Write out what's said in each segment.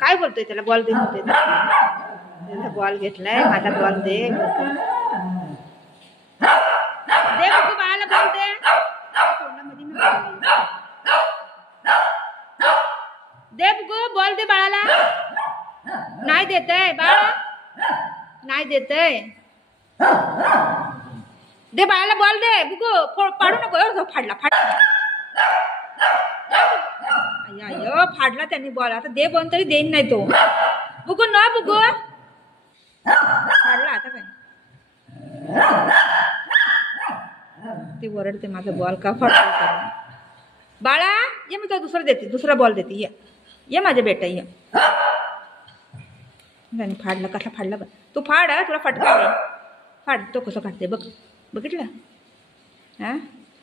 काय बोलतोय त्याला? बॉल दे म्हणते. त्याचा बॉल घेतलाय, माझा बॉल दे. दे बघू बाळाला बॉल दे. तोंडामध्ये दे बघू बॉल दे बाळाला. नाही देतय बाळा, नाही देतय. दे बाळाला बॉल दे बघू. पाडू नको. फाडला फाडला त्यांनी बॉल. आता दे बॉल तरी देईन नाही तो. बघू न बघू फाडला. आता काय ते वरडते माझा बॉल का फाडतो. बाळा ये, मी तो दुसरा देते, दुसरा बॉल देते. ये माझ्या बेटा ये. फाडला. कसा फाडला बघ. तू फाड, तुला फटका दे. फाड. तो कसं काढते बघ. बघितलं हा?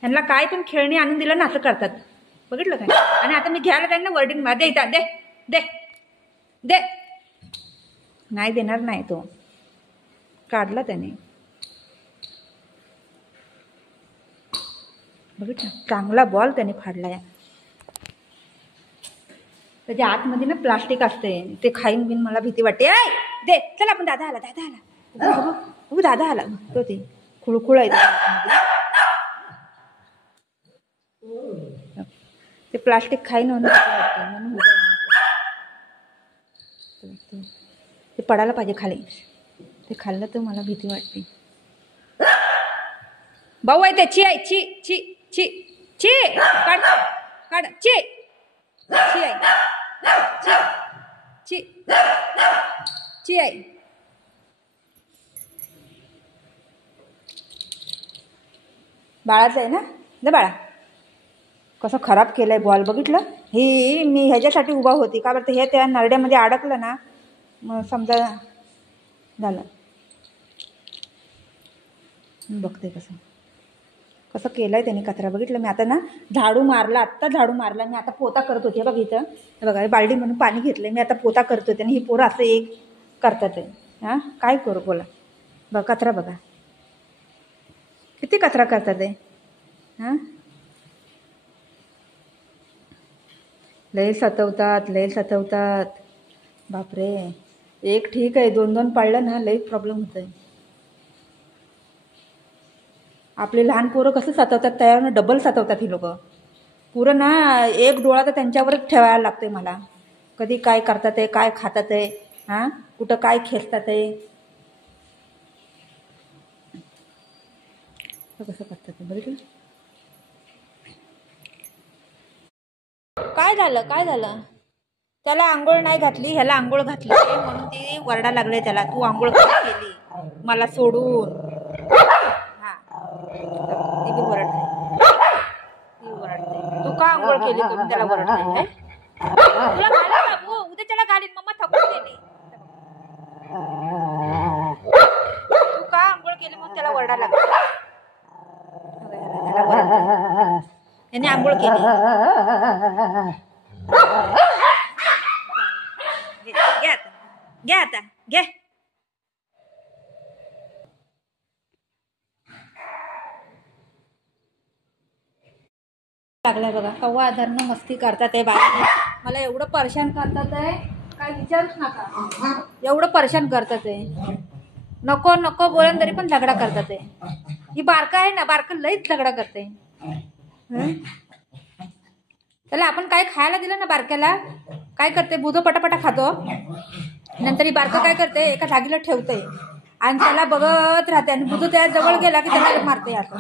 ह्यांना काय पण खेळणी आणून दिलं ना असं करतात. बघितलं काय? आणि आता मी घ्यायला त्यांना वर्डिंग दे इथं. दे दे दे. नाही देणार नाही तो. काढला त्याने. बघितलं चांगला बॉल त्याने फाडला. त्याच्या आतमध्ये ना प्लास्टिक असते, ते खाईन बिन मला भीती वाटते. दे चला आपण. दादा आला. दादा आला. तो ते खुळखुळ आहे ते प्लास्टिक खाईन म्हणून ते पडायला पाहिजे खाली. ते खाल्लं तर मला भीती वाटते. भाऊ आहे त्याची आहे. ची ची ची ची. काढ काढ. ची ची आहे. ची ची ची आहे. बाळाचं आहे ना. ना बाळा कसं खराब केलंय बॉल. बघितलं ही मी ह्याच्यासाठी उभा होती का बरं. हे त्या नरड्यामध्ये अडकलं ना मग समजा झालं. बघते कसं केलंय त्याने कचरा. बघितलं मी आता ना झाडू मारला. आत्ता झाडू मारला मी. आता पोता करत होते बघ इथं. बघा बाल्डी म्हणून पाणी घेतलंय मी. आता पोता करत होते आणि ही पोरं असं एक करतात आहे. हां काय करू बोला. बघ कचरा बघा किती कचरा करतात आहे. हां लय सतवतात. बापरे. एक ठीक आहे, 2-2 पाळलं ना लई प्रॉब्लेम होत आहे. आपले लहान पोरं कसं सतवतात त्याच्यावर डबल सतवतात ही लोक. पुरं ना एक डोळा तर त्यांच्यावरच ठेवायला लागतोय मला. कधी काय करतात आहे, काय खातात आहे, हां कुठं काय खेचतात आहे, कसं करतात ते बघितलं. काय झालं त्याला आंघोळ नाही घातली, ह्याला आंघोळ घातली म्हणून ती वरडा लागले त्याला. तू आंघोळ केली मला सोडून. हा ती बी वरडते. तू का आंघोळ केली तुम्ही त्याला वरडते. तुला घाला बाबू, उद्या त्याला घालीन. मम्मा थकून गेली. तू का आंघोळ केली म्हणून त्याला वरडा लागला. याने आंघोळ केली. घे आता घे. लागलाय बघा. कव्वा आधारनं मस्ती करतात आहे बाई. मला एवढं परेशान करतात आहे काय विचारूच नका. एवढं परेशान करतात आहे. नको बोलन तरी पण झगडा करतात आहे. ही बारका आहे ना, बारकं लईच झगडा करते. त्याला आपण काय खायला दिलं ना बारक्याला काय करते, बुधो पटापटा खातो. नंतर ही बारकं काय करते, एका जागेला ठेवते आणि त्याला बघत राहते. आणि बुधो त्या जवळ गेला की त्याला मारते. असं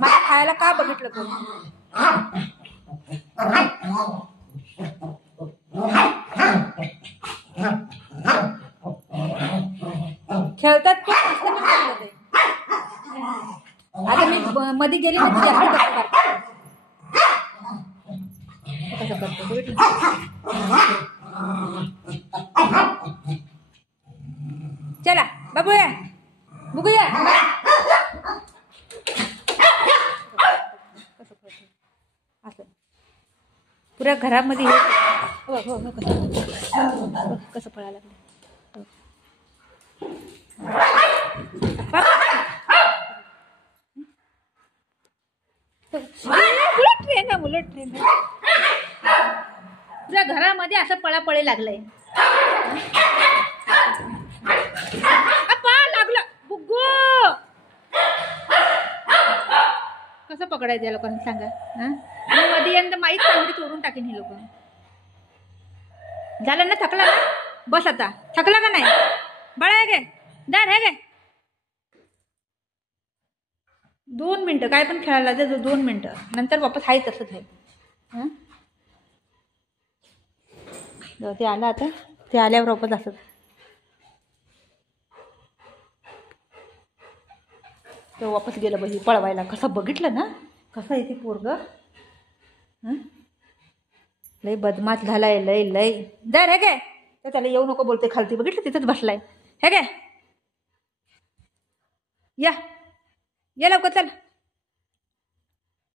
मला खायला का बघितलं तू. खेळतात खूप जास्त. आता मी मध्ये गेली ना जास्त कसं करतो. चला बघूया असं पुऱ्या घरामध्ये कसं पळायला लागलं. बुलेट ट्रेन तुझ्या घरामध्ये असं पळापळी लागलंय. लागलं बुग्गू. कसं पकडायचं या लोकांना सांगा. हा मध्ये यंदा माहीत चांगली तोडून टाकेन हे लोक. झालं ना, थकला ना, बस आता. थकला का नाही बाळा? हे गे दर, हे गे 2 मिनटं काय पण खेळायला दे. 2 मिनटं नंतर वापस आहे तसंच आहे. हां ते आलं आता. ते आल्यावर वापस असत. तो वापस गेलं बाई पळवायला. कसं बघितलं ना, कसं आहे ते पोरगं. लय बदमाश झालाय, लय लय. दर, हे गे तर त्याला येऊ नको बोलते खालती. बघितलं तिथंच बसलाय. हे गे या लवकर चल.